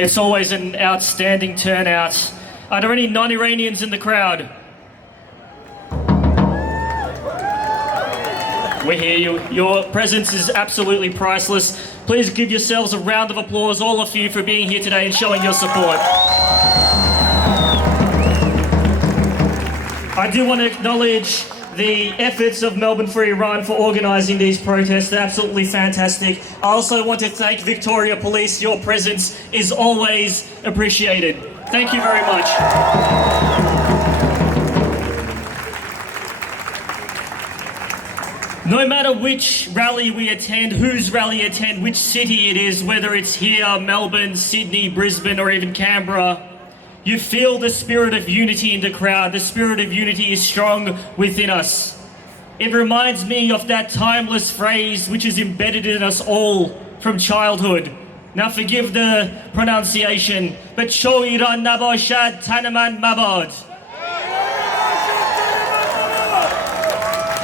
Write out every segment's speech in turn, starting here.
It's always an outstanding turnout. Are there any non-Iranians in the crowd? We hear you. Your presence is absolutely priceless. Please give yourselves a round of applause, all of you, for being here today and showing your support. I do want to acknowledge the efforts of Melbourne for Iran for organising these protests. They're absolutely fantastic. I also want to thank Victoria Police. Your presence is always appreciated. Thank you very much. No matter which rally we attend, whose rally attend, which city it is, whether it's here, Melbourne, Sydney, Brisbane, or even Canberra, you feel the spirit of unity in the crowd. The spirit of unity is strong within us. It reminds me of that timeless phrase which is embedded in us all from childhood. Now forgive the pronunciation, but Cho Iran nabashad tan man mabad.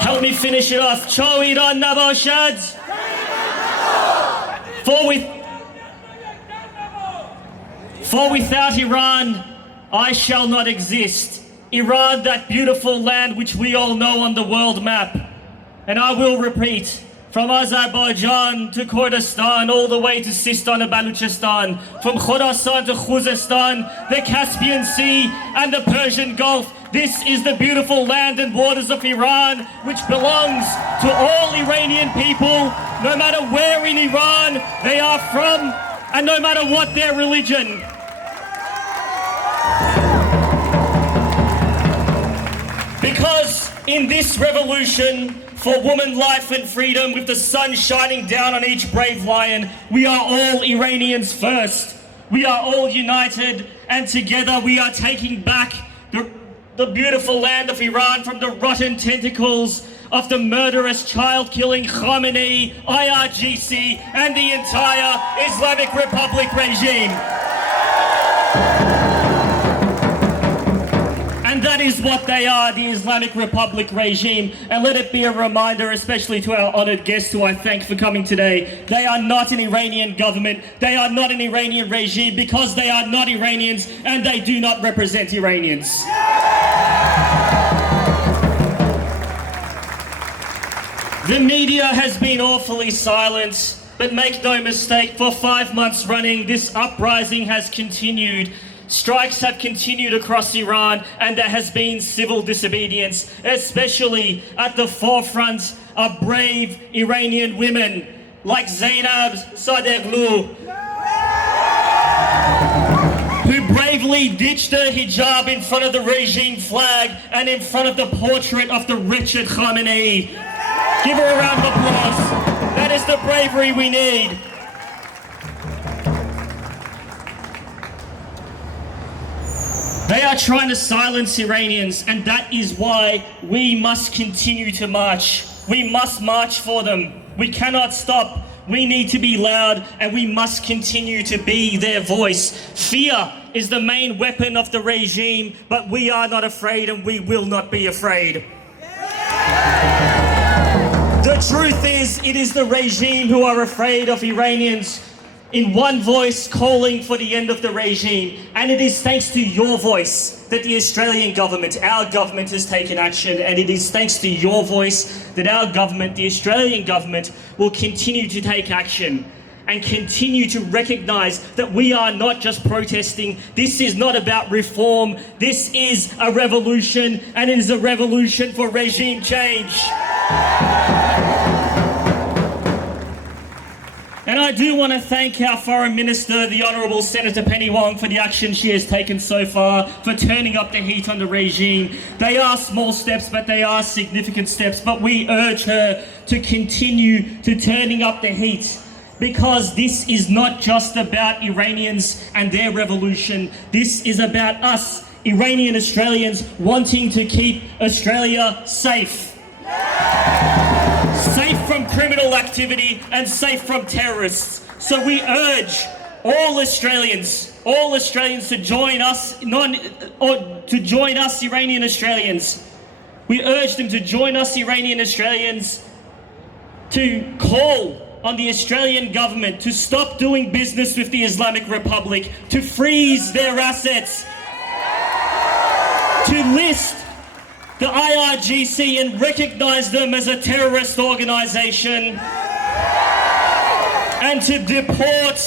Help me finish it off. Cho Iran nabashad. For without Iran, I shall not exist. Iran, that beautiful land which we all know on the world map. And I will repeat, from Azerbaijan to Kurdistan, all the way to Sistan and Baluchistan, from Khorasan to Khuzestan, the Caspian Sea and the Persian Gulf. This is the beautiful land and waters of Iran, which belongs to all Iranian people, no matter where in Iran they are from, and no matter what their religion. Because in this revolution for woman, life and freedom, with the sun shining down on each brave lion, we are all Iranians first. We are all united, and together we are taking back the beautiful land of Iran from the rotten tentacles of the murderous, child-killing Khamenei, IRGC, and the entire Islamic Republic regime. And that is what they are, the Islamic Republic regime. And let it be a reminder, especially to our honoured guests who I thank for coming today, they are not an Iranian government, they are not an Iranian regime, because they are not Iranians and they do not represent Iranians. The media has been awfully silent, but make no mistake, for 5 months running, this uprising has continued. Strikes have continued across Iran, and there has been civil disobedience, especially at the forefront of brave Iranian women like Zainab Sadeghlou, who bravely ditched her hijab in front of the regime flag and in front of the portrait of the wretched Khamenei. Give her a round of applause. That is the bravery we need. They are trying to silence Iranians, and that is why we must continue to march. We must march for them. We cannot stop. We need to be loud, and we must continue to be their voice. Fear is the main weapon of the regime, but we are not afraid, and we will not be afraid. The truth is, it is the regime who are afraid of Iranians in one voice calling for the end of the regime. And it is thanks to your voice that the Australian government, our government, has taken action. And it is thanks to your voice that our government, the Australian government, will continue to take action and continue to recognise that we are not just protesting. This is not about reform. This is a revolution, and it is a revolution for regime change. And I do want to thank our Foreign Minister, the Honourable Senator Penny Wong, for the action she has taken so far, for turning up the heat on the regime. They are small steps, but they are significant steps. But we urge her to continue to turning up the heat, because this is not just about Iranians and their revolution. This is about us, Iranian Australians, wanting to keep Australia safe. Safe from criminal activity and safe from terrorists. So we urge all Australians to join us, Iranian Australians. We urge them to join us, Iranian Australians, to call on the Australian government to stop doing business with the Islamic Republic, to freeze their assets, to list the IRGC and recognise them as a terrorist organisation, and to deport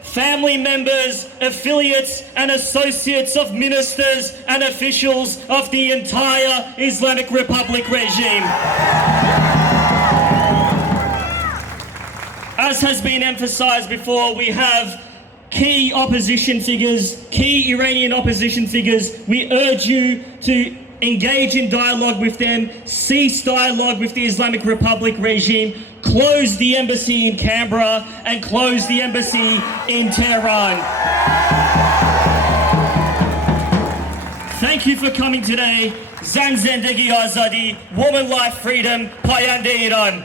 family members, affiliates and associates of ministers and officials of the entire Islamic Republic regime. As has been emphasised before, we have key opposition figures, key Iranian opposition figures. We urge you to engage in dialogue with them, cease dialogue with the Islamic Republic regime, close the embassy in Canberra and close the embassy in Tehran. Thank you for coming today. Zan Zendegi Azadi, Woman Life Freedom, Payande Iran.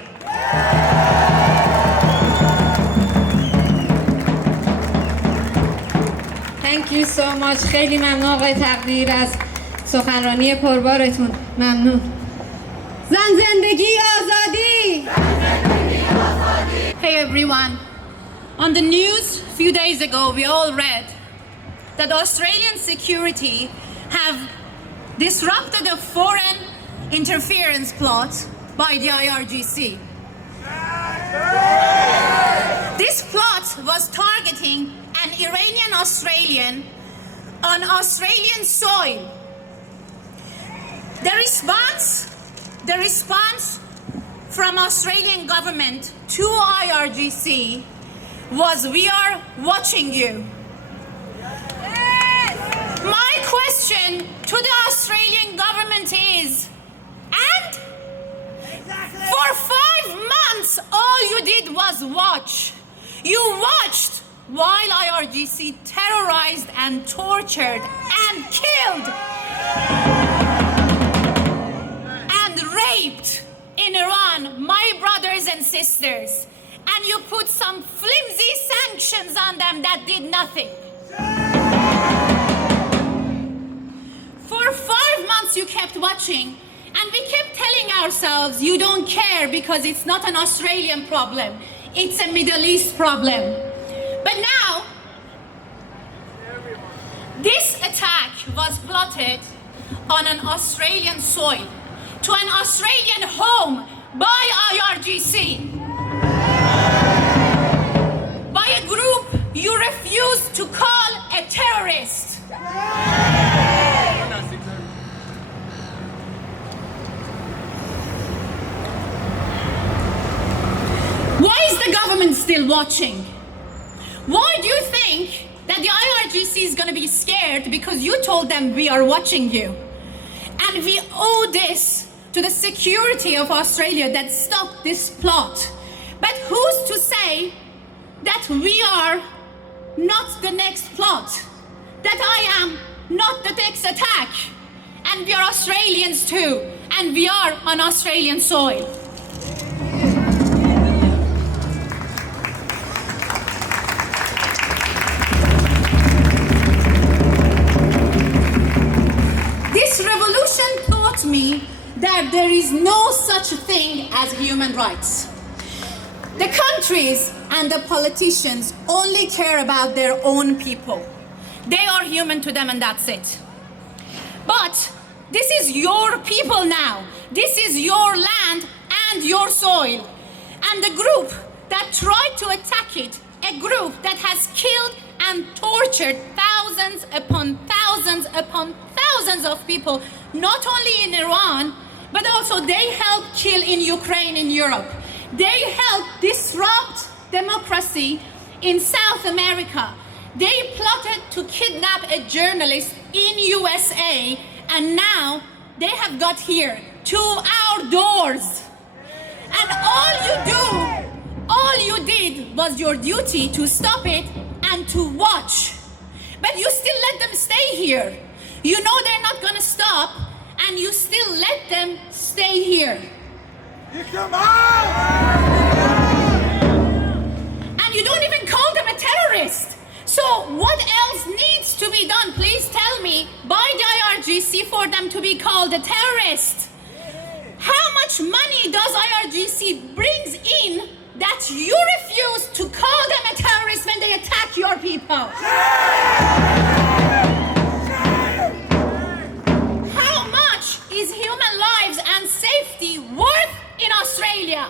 Thank you so much. خیلی ممنون آقای تقدیر از سخنرانی پربارتون. ممنون. زن زندگی آزادی. Hey everyone. On the news a few days ago we all read that Australian security have disrupted a foreign interference plot by the IRGC. This plot was targeting an Iranian Australian on Australian soil. The response from Australian government to IRGC was, "We are watching you." Yes. My question to the Australian government is, and for 5 months all you did was watch. You watched while IRGC terrorized and tortured and killed and raped in Iran my brothers and sisters, and you put some flimsy sanctions on them that did nothing. For 5 months you kept watching, and we kept telling ourselves you don't care because it's not an Australian problem, it's a Middle East problem. But now, this attack was plotted on an Australian soil, to an Australian home by IRGC, by a group you refuse to call a terrorist. Why is the government still watching? Why do you think that the IRGC is going to be scared because you told them we are watching you? And we owe this to the security of Australia that stopped this plot. But who's to say that we are not the next plot? That I am not the next attack? And we are Australians too. And we are on Australian soil. This revolution taught me that there is no such thing as human rights. The countries and the politicians only care about their own people. They are human to them and that's it. But this is your people now. This is your land and your soil. And the group that tried to attack it, a group that has killed and tortured thousands upon thousands upon thousands of people, not only in Iran, but also they helped kill in Ukraine, in Europe. They helped disrupt democracy in South America. They plotted to kidnap a journalist in USA, and now they have got here to our doors. And all you did was your duty to stop it and to watch. But you still let them stay here. You know they're not going to stop, and you still let them stay here. And you don't even call them a terrorist. So what else needs to be done, please tell me, by the IRGC for them to be called a terrorist? How much money does IRGC brings in that you refuse to call them a terrorist when they attack your people. How much is human lives and safety worth in Australia?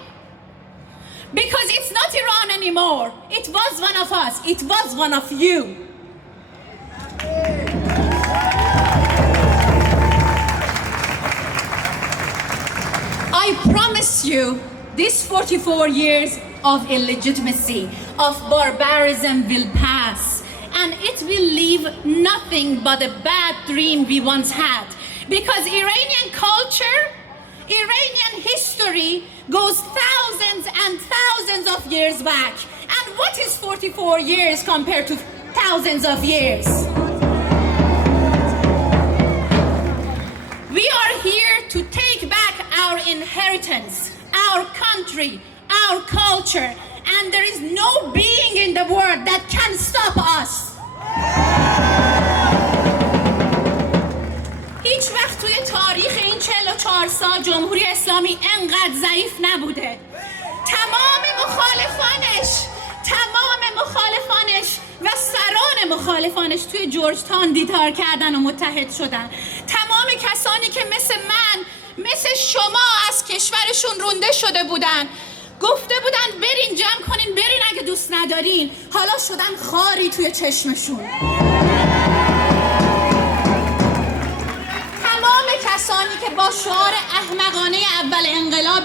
Because it's not Iran anymore. It was one of us. It was one of you. I promise you, this 44 years of illegitimacy, of barbarism will pass, and it will leave nothing but a bad dream we once had. Because Iranian culture, Iranian history goes thousands and thousands of years back. And what is 44 years compared to thousands of years? We are here to take back our inheritance, our country, our culture, and there is no being in the world that can stop us. هیچ وقت توی تاریخ این 44 سال جمهوری اسلامی انقدر ضعیف نبوده. تمام مخالفانش و سران مخالفانش توی جورج تاون دیدار کردن و متحد شدن. تمام کسانی که مثل من، مثل شما از کشورشون رونده شده بودن، گفته بودن برین جمع کنین برین اگه دوست ندارین، حالا شدن خاری توی چشمشون. کسانی که با شعار احمقانه اول انقلاب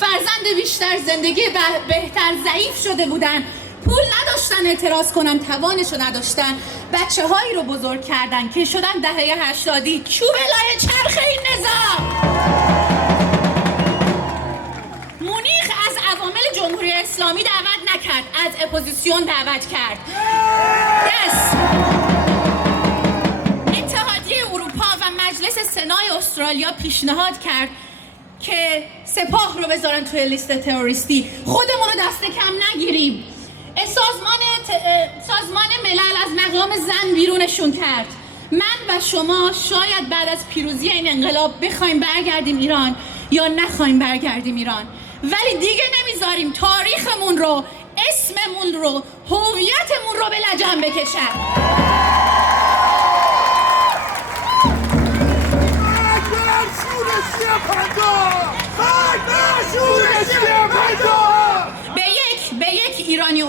فرزند بیشتر زندگی بهتر ضعیف شده بودن، پول نداشتن اعتراض کنن، توانشو نداشتن، بچه هایی رو بزرگ کردن که شدن دهه 80 چوب لای چرخ این نظام. مونیخ از عوامل جمهوری اسلامی دعوت نکرد، از اپوزیسیون دعوت کرد. مجلس سنای استرالیا پیشنهاد کرد که سپاه رو بذارن توی لیست تروریستی، خودمون رو دست کم نگیریم. سازمان ملل از مقام زن بیرونشون کرد. من و شما شاید بعد از پیروزی این انقلاب بخوایم برگردیم ایران یا نخوایم برگردیم ایران، ولی دیگه نمیذاریم تاریخمون رو، اسممون رو، هویتمون رو به لجن بکشن. به یک ایرانی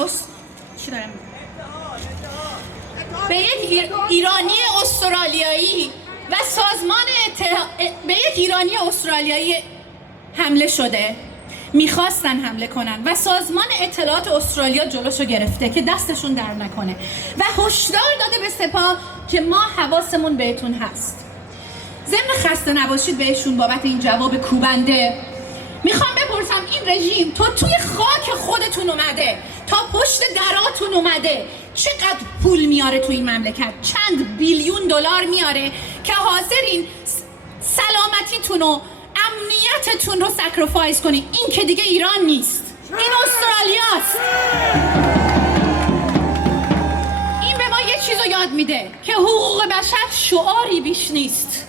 استرالیایی و به یک ایرانی استرالیایی حمله شده، میخواستن حمله کنن و سازمان اطلاعات استرالیا جلوشو گرفته که دستشون در نکنه و هشدار داده به سپاه که ما حواسمون بهتون هست. ضمن خسته نباشید بهشون بابت این جواب کوبنده. میخوام بپرسم این رژیم تو توی خاک خودتون اومده، تا پشت دراتون اومده، چقدر پول میاره توی این مملکت؟ چند بیلیون دلار میاره که حاضرین سلامتیتون و امنیتتون رو سکریفایس کنین. این که دیگه ایران نیست، این استرالیاست. این به ما یه چیزو یاد میده که حقوق بشر شعاری بیش نیست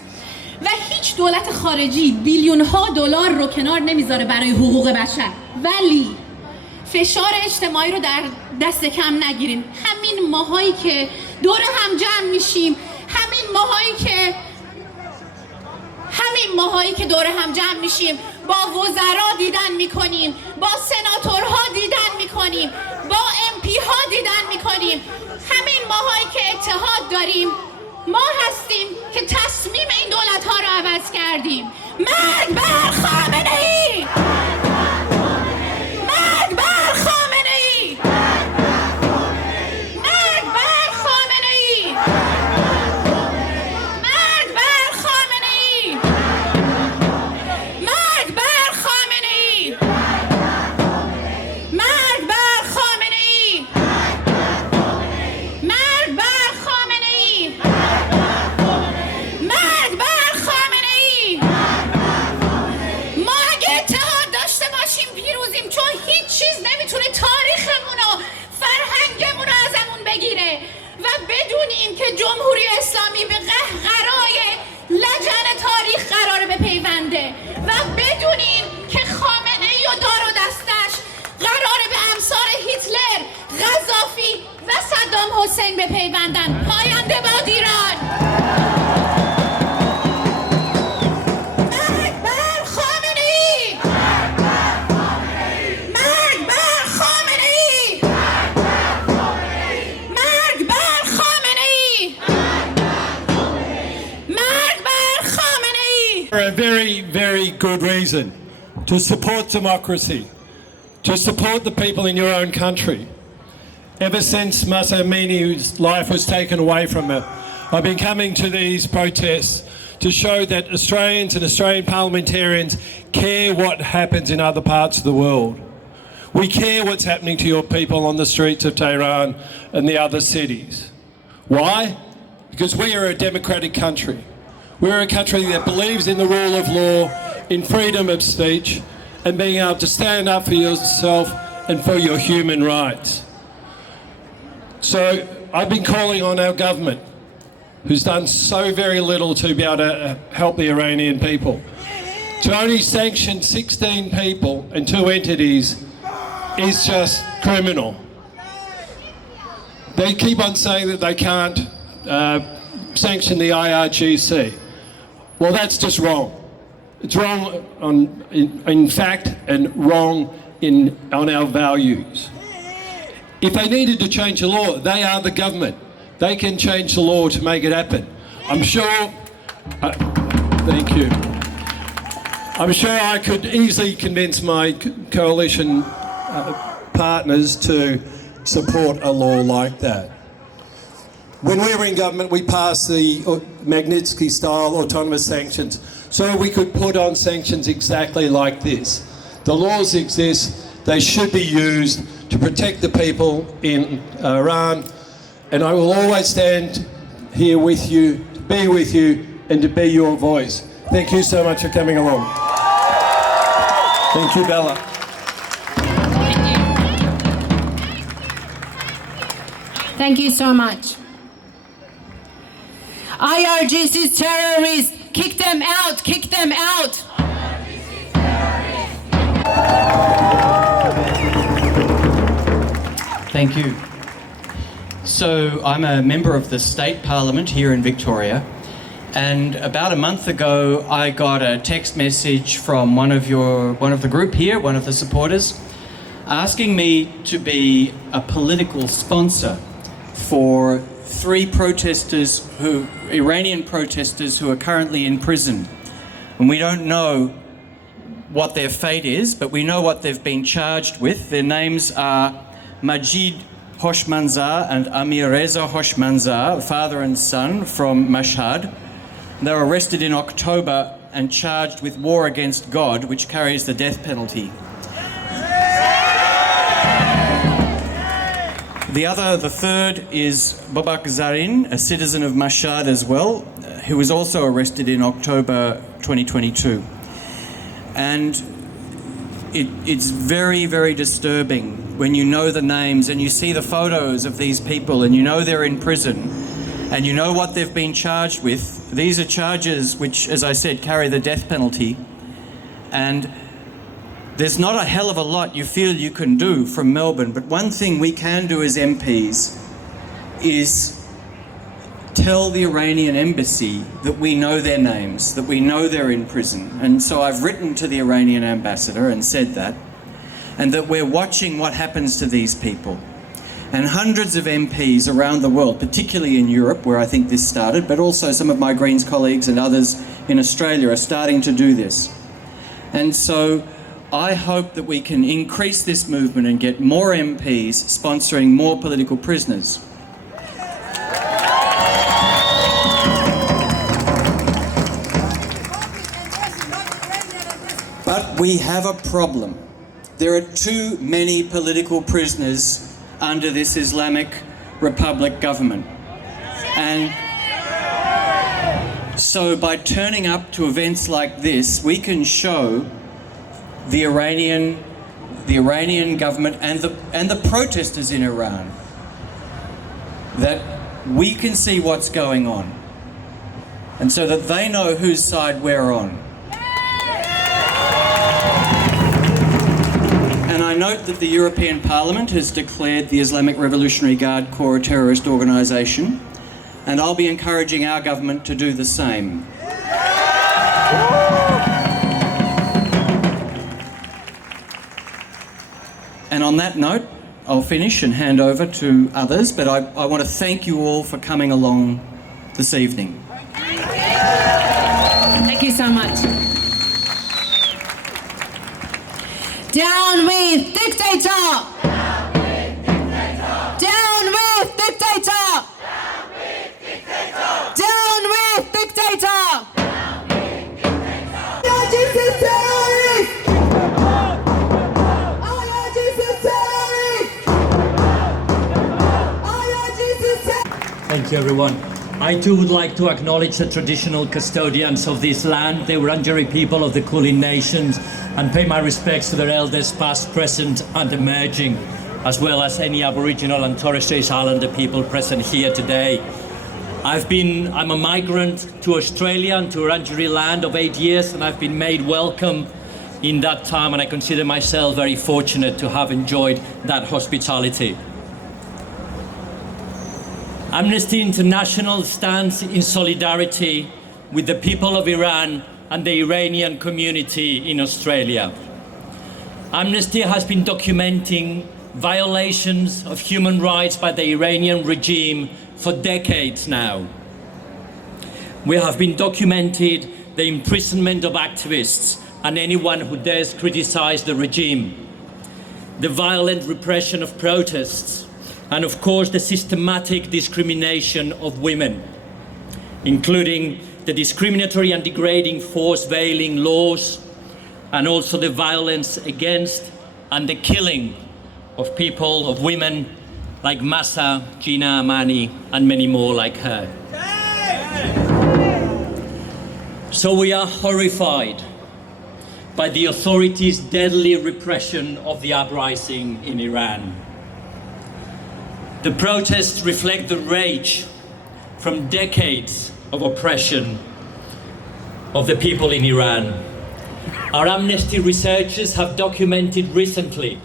و هیچ دولت خارجی بیلیون ها دلار رو کنار نمیذاره برای حقوق بشر. ولی فشار اجتماعی رو در دست کم نگیریم. همین ماهایی که دور هم جمع میشیم، همین ماهایی که دور هم جمع میشیم با وزرا دیدن میکنیم، با سناتورها دیدن میکنیم، با MP ها دیدن میکنیم، همین ماهایی که اتحاد داریم، ما هستیم که تصمیم این دولت ها رو عوض کردیم. مرگ بر خامنه ای! مرگ بر خامنه ای! مرگ بر خامنه ای! مرگ بر خامنه ای! مرگ بر خامنه ای! مرگ بر خامنه ای! مرگ بر خامنه ای! مرگ بر خامنه ای! ما اگه اتحاد داشته باشیم پیروزیم، چون هیچ چیز نمیتونه تاریخمون و فرهنگمون رو ازمون بگیره و بدونیم که جمهوری اسلامی به قهقرای لجن تاریخ قراره بپیونده و بدونیم که خامنه ای و دار و دستش قراره غذافی و صدام حسین بپیوندند. پاینده باد ایران. مرگ بر خامنه‌ای. مرگ بر خامنه‌ای. مرگ بر خامنه‌ای. مرگ بر خامنه‌ای. For a very, very good reason, to support democracy, to support the people in your own country. Ever since Masa Amini's life was taken away from her, I've been coming to these protests to show that Australians and Australian parliamentarians care what happens in other parts of the world. We care what's happening to your people on the streets of Tehran and the other cities. Why? Because we are a democratic country. We're a country that believes in the rule of law, in freedom of speech, and being able to stand up for yourself and for your human rights. So I've been calling on our government, who's done so very little to be able to help the Iranian people, to only sanction 16 people and 2 entities is just criminal. They keep on saying that they can't sanction the IRGC. Well, that's just wrong. It's wrong in fact and wrong on our values. If they needed to change the law, they are the government. They can change the law to make it happen. I'm sure, thank you. I'm sure I could easily convince my coalition partners to support a law like that. When we were in government, we passed the Magnitsky-style autonomous sanctions so we could put on sanctions exactly like this. The laws exist, they should be used to protect the people in Iran, and I will always stand here with you, to be with you, and to be your voice. Thank you so much for coming along. Thank you, Bella. Thank you so much. IRGC's terrorists, kick them out, kick them out. Thank you. So I'm a member of the State Parliament here in Victoria, and about a month ago I got a text message from one of the group here, one of the supporters, asking me to be a political sponsor for 3 Iranian protesters who are currently in prison. And we don't know what their fate is, but we know what they've been charged with. Their names are Majid Hoshmanzar and Amir Reza Hoshmanzar, father and son from Mashhad. They were arrested in October and charged with war against God, which carries the death penalty. The third is Babak Zarin, a citizen of Mashhad as well, who was also arrested in October 2022. And it's very, very disturbing when you know the names and you see the photos of these people and you know they're in prison and you know what they've been charged with. These are charges which, as I said, carry the death penalty. And there's not a hell of a lot you feel you can do from Melbourne, but one thing we can do as MPs is tell the Iranian embassy that we know their names, that we know they're in prison. And so I've written to the Iranian ambassador and said that, and that we're watching what happens to these people. And hundreds of MPs around the world, particularly in Europe, where I think this started, but also some of my Greens colleagues and others in Australia are starting to do this. And so I hope that we can increase this movement and get more MPs sponsoring more political prisoners. But we have a problem. There are too many political prisoners under this Islamic Republic government. And so by turning up to events like this, we can show the Iranian government and the protesters in Iran that we can see what's going on, and so that they know whose side we're on. And I note that the European Parliament has declared the Islamic Revolutionary Guard Corps a terrorist organisation, and I'll be encouraging our government to do the same. And on that note, I'll finish and hand over to others, but I want to thank you all for coming along this evening. Thank you so much. Down with dictator! Down with dictator! Down with dictator! IRGC is terrorist! IRGC is terrorist! IRGC is terrorist! Thank you, everyone. I too would like to acknowledge the traditional custodians of this land, the Wurundjeri people of the Kulin Nations, and pay my respects to their elders past, present and emerging, as well as any Aboriginal and Torres Strait Islander people present here today. I'm a migrant to Australia and to Wurundjeri land of 8 years, and I've been made welcome in that time, and I consider myself very fortunate to have enjoyed that hospitality. Amnesty International stands in solidarity with the people of Iran and the Iranian community in Australia. Amnesty has been documenting violations of human rights by the Iranian regime for decades now. We have been documented the imprisonment of activists and anyone who dares criticize the regime, the violent repression of protests, and of course the systematic discrimination of women, including the discriminatory and degrading force veiling laws, and also the violence against and the killing of people, of women like Masa, Gina Amani, and many more like her. So we are horrified by the authorities' deadly repression of the uprising in Iran. The protests reflect the rage from decades of oppression of the people in Iran. Our Amnesty researchers have documented recently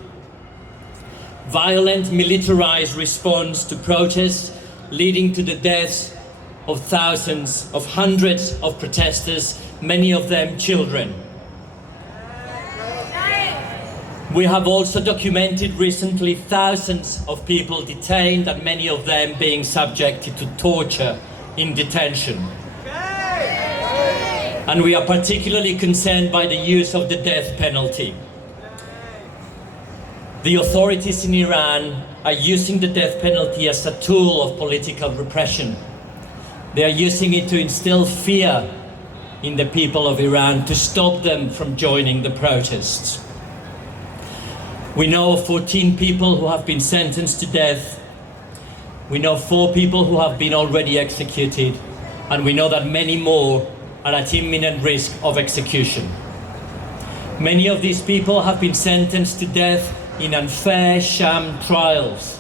violent militarized response to protests leading to the deaths of thousands, of hundreds of protesters, many of them children. We have also documented recently thousands of people detained and many of them being subjected to torture in detention. And we are particularly concerned by the use of the death penalty. The authorities in Iran are using the death penalty as a tool of political repression. They are using it to instill fear in the people of Iran to stop them from joining the protests. We know of 14 people who have been sentenced to death. We know 4 people who have been already executed, and we know that many more are at imminent risk of execution. Many of these people have been sentenced to death in unfair sham trials.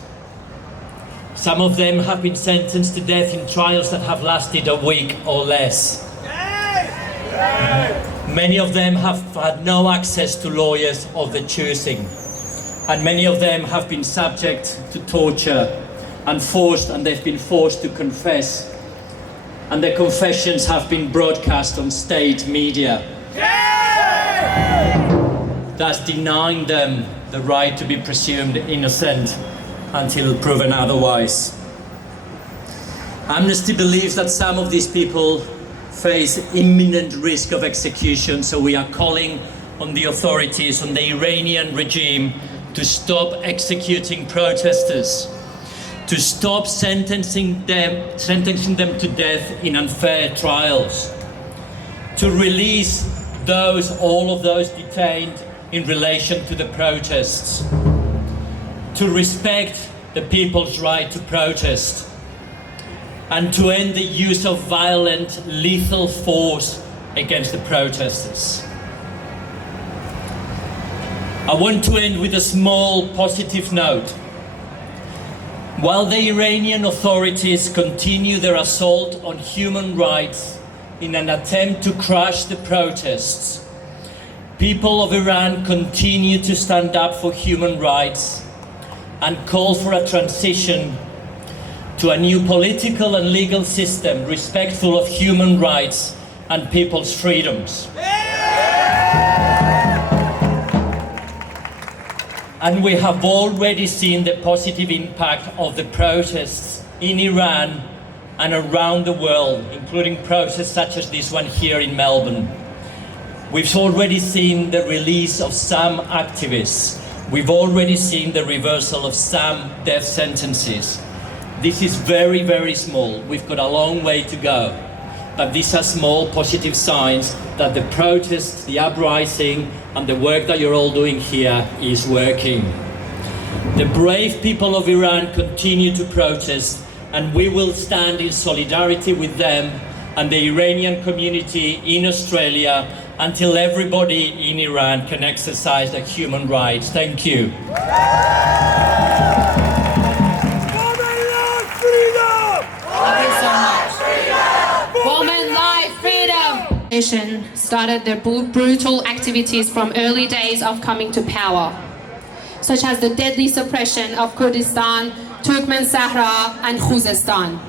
Some of them have been sentenced to death in trials that have lasted a week or less. Many of them have had no access to lawyers of their choosing. And many of them have been subject to torture and they've been forced to confess. And their confessions have been broadcast on state media, thus denying them the right to be presumed innocent until proven otherwise. Amnesty believes that some of these people face imminent risk of execution, so we are calling on the authorities, on the Iranian regime, to stop executing protesters, to stop sentencing them to death in unfair trials, to release all of those detained in relation to the protests, to respect the people's right to protest, and to end the use of violent, lethal force against the protesters. I want to end with a small positive note. While the Iranian authorities continue their assault on human rights in an attempt to crush the protests, people of Iran continue to stand up for human rights and call for a transition to a new political and legal system respectful of human rights and people's freedoms. And we have already seen the positive impact of the protests in Iran and around the world, including protests such as this one here in Melbourne. We've already seen the release of some activists. We've already seen the reversal of some death sentences. This is very, very small. We've got a long way to go. But these are small positive signs that the protests, the uprising, and the work that you're all doing here is working. The brave people of Iran continue to protest, and we will stand in solidarity with them and the Iranian community in Australia until everybody in Iran can exercise their human rights. Thank you. Women, life, freedom! Started their brutal activities from early days of coming to power, such as the deadly suppression of Kurdistan, Turkmen Sahara, and Khuzestan.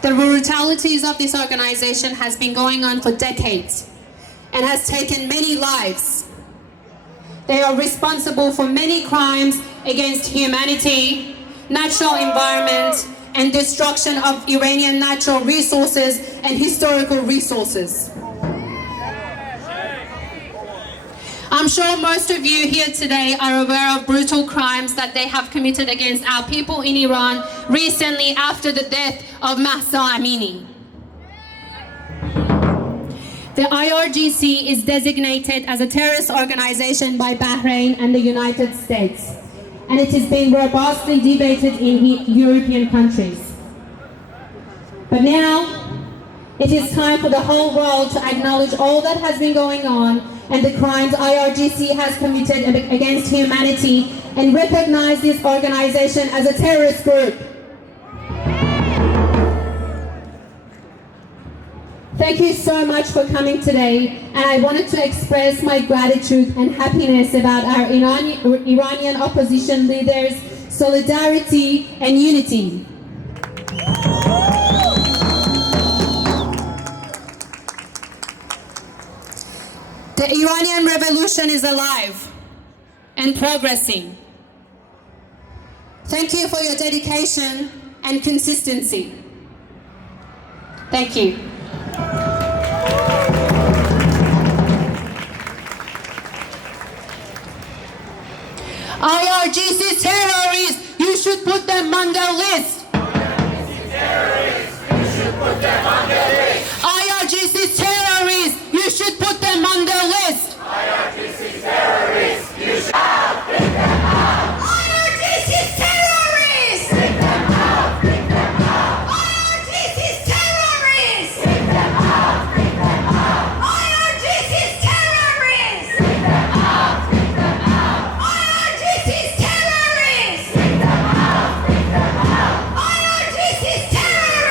The brutalities of this organization has been going on for decades and has taken many lives. They are responsible for many crimes against humanity, natural environment, and destruction of Iranian natural resources and historical resources. I'm sure most of you here today are aware of brutal crimes that they have committed against our people in Iran recently after the death of Mahsa Amini. The IRGC is designated as a terrorist organization by Bahrain and the United States, and it is being robustly debated in European countries. But now, it is time for the whole world to acknowledge all that has been going on and the crimes IRGC has committed against humanity and recognize this organization as a terrorist group. Thank you so much for coming today, and I wanted to express my gratitude and happiness about our Iranian opposition leaders' solidarity and unity. The Iranian revolution is alive and progressing. Thank you for your dedication and consistency. Thank you. IRGC terrorists, you should put them on the list. IRGC terrorists, you should put them on the list. IRGC terrorists, you should put them on the list. IRGC terrorists, you should bring them out. IRGC terrorists, bring them out, bring them out. IRGC terrorists, bring them out, bring them out. IRGC terrorists, bring them out, bring them out. IRGC terrorists, bring them out, bring them out. IRGC terrorists.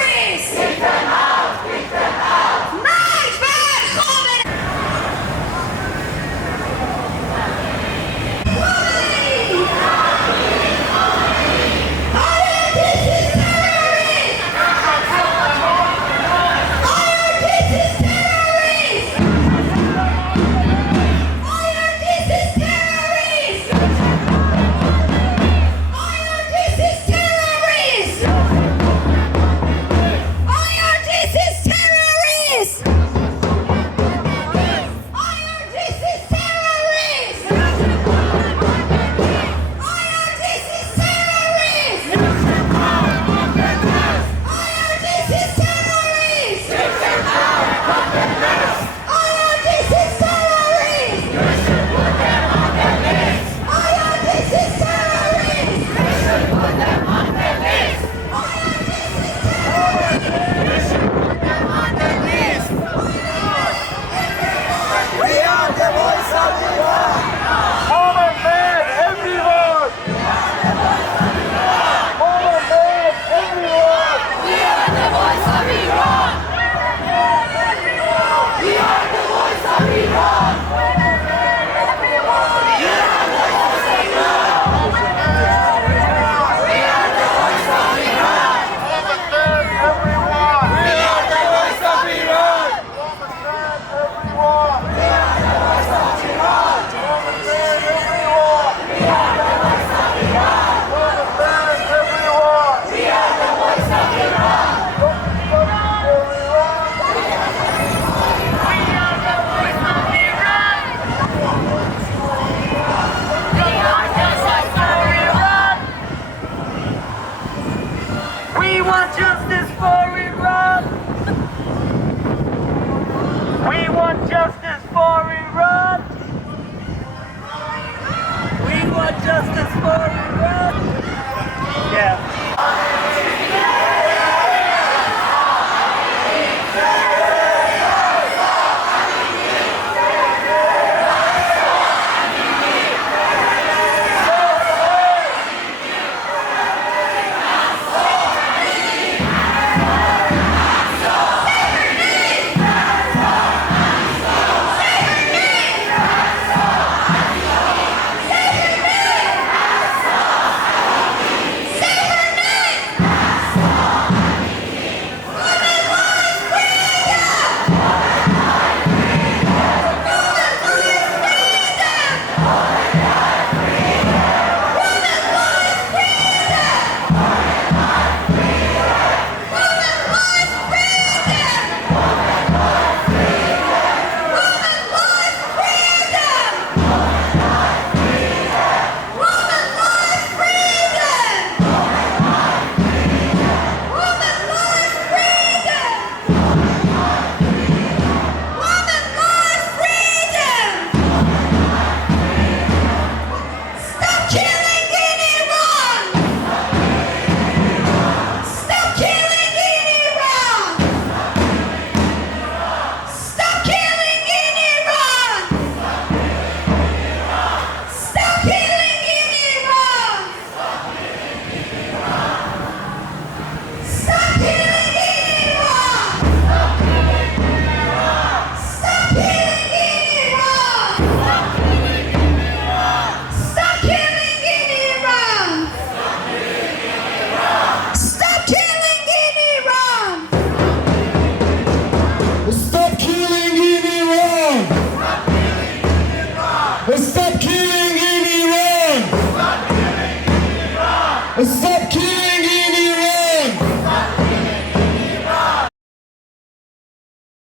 Step